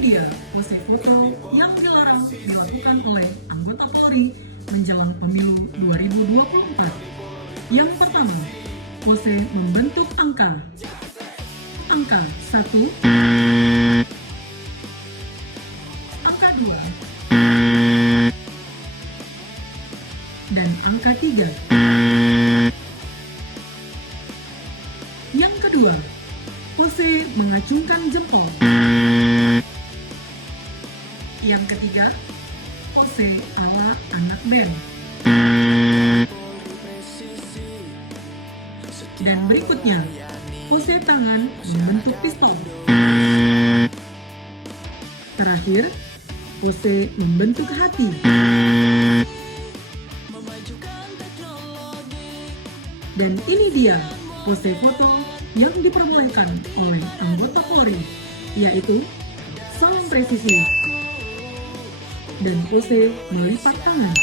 dia pose foto yang dilarang dilakukan oleh anggota Polri menjelang pemilu 2024. Yang pertama, pose membentuk angka. Angka 1, angka 2, dan angka 3. Yang kedua, pose mengacungkan jempol. Yang ketiga, pose ala anak band. Dan berikutnya, pose tangan membentuk pistol. Terakhir, pose membentuk hati. Dan ini dia pose foto yang dipermainkan oleh anggota Polri, yaitu salam presisi dan pose melipat tangan.